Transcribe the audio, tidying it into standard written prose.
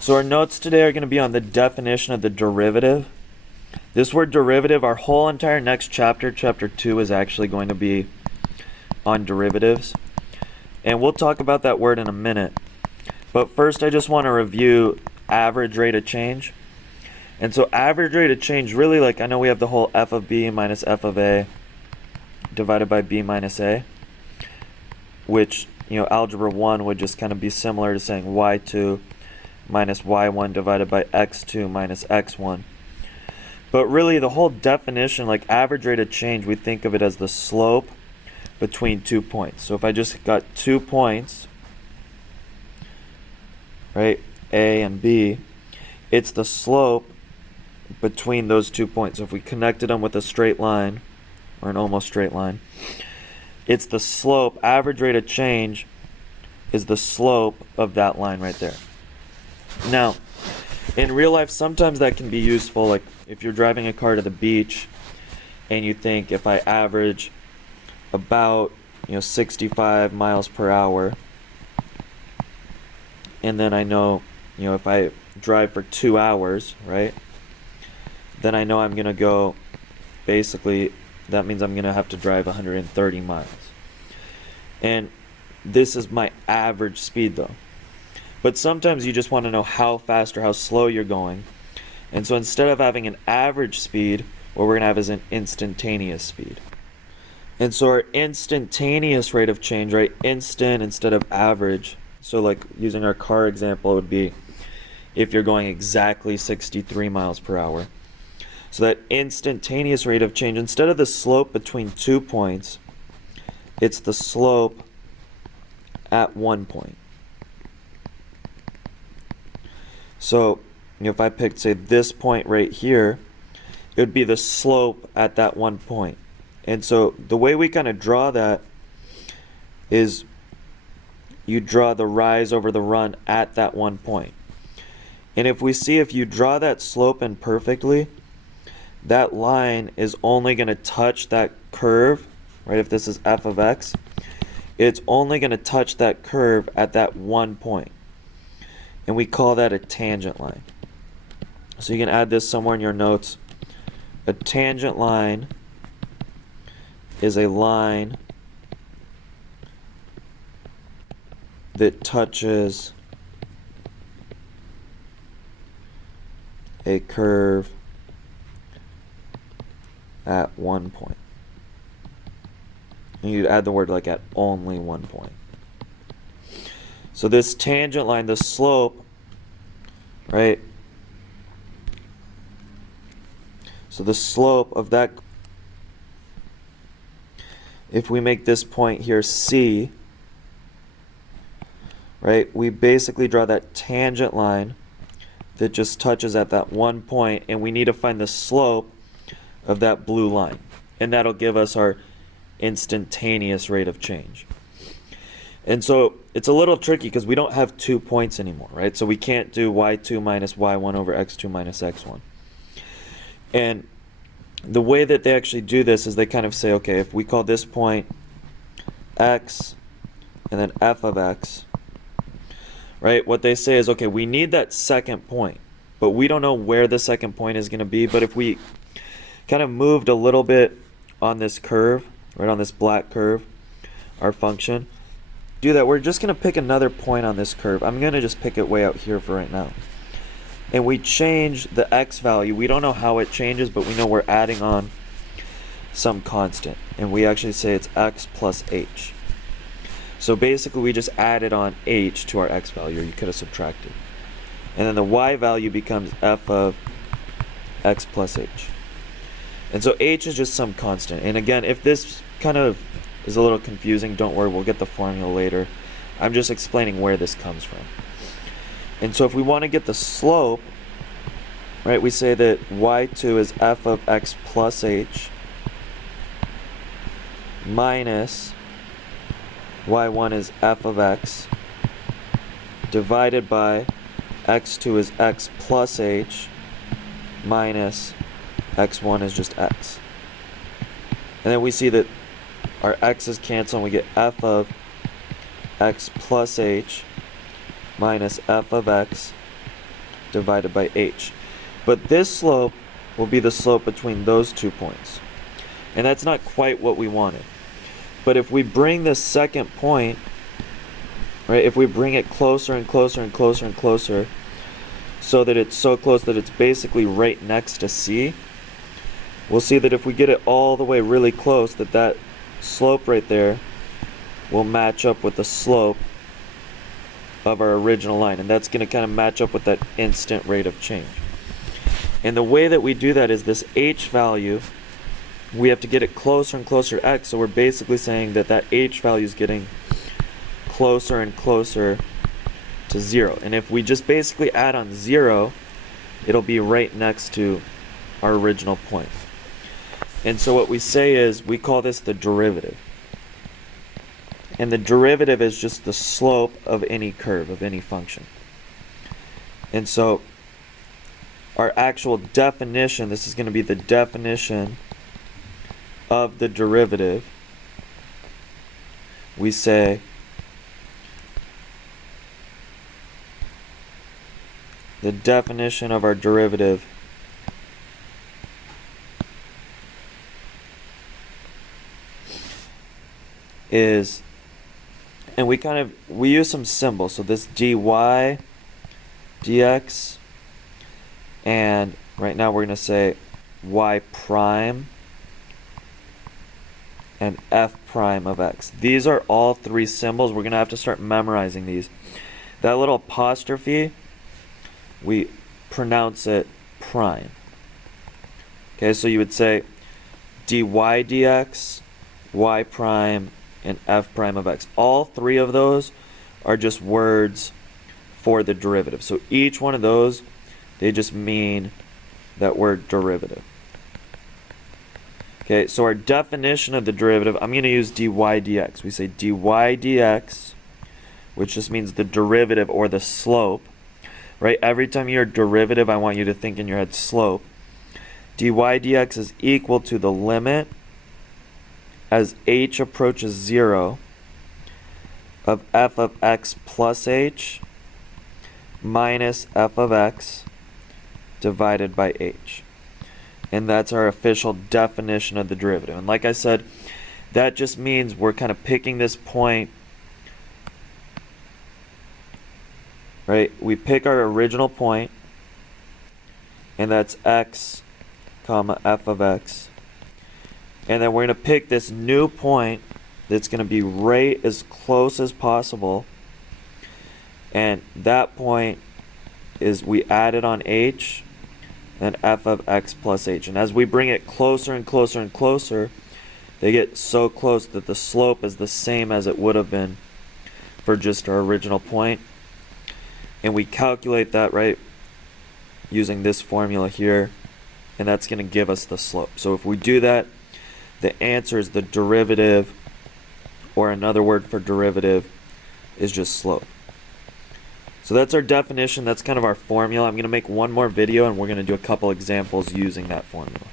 So our notes today are going to be on the definition of the derivative. This word derivative, our whole entire next chapter, chapter 2, is actually going to be on derivatives. And we'll talk about that word in a minute. But first I just want to review average rate of change. And so average rate of change, really, like, I know we have the whole f of b minus f of a divided by b minus a, which, algebra 1 would just kind of be similar to saying y2 minus y1 divided by x2 minus x1. But really, the whole definition, like average rate of change, we think of it as the slope between 2 points. So if I just got 2 points, right, A and B, it's the slope between those 2 points. So if we connected them with a straight line, or an almost straight line, it's the slope. Average rate of change is the slope of that line right there. Now, in real life, sometimes that can be useful, like if you're driving a car to the beach and you think, if I average about 65 miles per hour, and then I know, if I drive for 2 hours, right, then I know I'm going to go, basically, that means I'm going to have to drive 130 miles. And this is my average speed, though. But sometimes you just want to know how fast or how slow you're going. And so instead of having an average speed, what we're going to have is an instantaneous speed. And so our instantaneous rate of change, right, instant instead of average. So like using our car example, it would be if you're going exactly 63 miles per hour. So that instantaneous rate of change, instead of the slope between 2 points, it's the slope at 1 point. So, if I picked, say, this point right here, it would be the slope at that 1 point. And so the way we kind of draw that is you draw the rise over the run at that 1 point. And if you draw that slope in perfectly, that line is only going to touch that curve, right? If this is f of x, it's only going to touch that curve at that 1 point. And we call that a tangent line. So you can add this somewhere in your notes. A tangent line is a line that touches a curve at 1 point. And you'd add the word like at only 1 point. So this tangent line, the slope, right? So the slope of that, if we make this point here C, right, we basically draw that tangent line that just touches at that 1 point, and we need to find the slope of that blue line. And that'll give us our instantaneous rate of change. And so it's a little tricky because we don't have 2 points anymore, right? So we can't do y2 minus y1 over x2 minus x1. And the way that they actually do this is they kind of say, okay, if we call this point x and then f of x, right? What they say is, okay, we need that second point, but we don't know where the second point is going to be. But if we kind of moved a little bit on this curve, right, on this black curve, our function, do that, we're just going to pick another point on this curve. I'm going to just pick it way out here for right now. And we change the x value. We don't know how it changes, but we know we're adding on some constant. And we actually say it's x plus h. So basically we just added on h to our x value, or you could have subtracted. And then the y value becomes f of x plus h. And so h is just some constant. And again, if this kind of is a little confusing, don't worry, we'll get the formula later. I'm just explaining where this comes from. And so if we want to get the slope, right, we say that y2 is f of x plus h minus y1 is f of x divided by x2 is x plus h minus x1 is just x. And then we see that our x's cancel and we get f of x plus h minus f of x divided by h. But this slope will be the slope between those 2 points. And that's not quite what we wanted. But if we bring this second point, right, if we bring it closer and closer and closer and closer, so that it's so close that it's basically right next to C, we'll see that if we get it all the way really close, that slope right there will match up with the slope of our original line. And that's going to kind of match up with that instant rate of change. And the way that we do that is this h value, we have to get it closer and closer to x. So we're basically saying that h value is getting closer and closer to 0. And if we just basically add on 0, it'll be right next to our original point. And so what we say is, we call this the derivative. And the derivative is just the slope of any curve, of any function. And so our actual definition, this is going to be the definition of the derivative. We say the definition of our derivative is, and we use some symbols, so this dy dx, and right now we're going to say y prime and f prime of x. These are all 3 symbols. We're going to have to start memorizing these. That little apostrophe, we pronounce it prime. Okay, so you would say dy dx, y prime, and f prime of x. All 3 of those are just words for the derivative. So each one of those, they just mean that word derivative. Okay, so our definition of the derivative, I'm going to use dy dx. We say dy dx, which just means the derivative or the slope. Right? Every time you hear derivative, I want you to think in your head slope. Dy dx is equal to the limit as h approaches 0 of f of x plus h minus f of x divided by h. And that's our official definition of the derivative. And like I said, that just means we're kind of picking this point, right? We pick our original point, and that's x comma f of x. And then we're going to pick this new point that's going to be right as close as possible. And that point is, we added on h, and f of x plus h. And as we bring it closer and closer and closer, they get so close that the slope is the same as it would have been for just our original point. And we calculate that, right, using this formula here, and that's going to give us the slope. So if we do that, the answer is the derivative, or another word for derivative is just slope. So that's our definition. That's kind of our formula. I'm going to make one more video, and we're going to do a couple examples using that formula.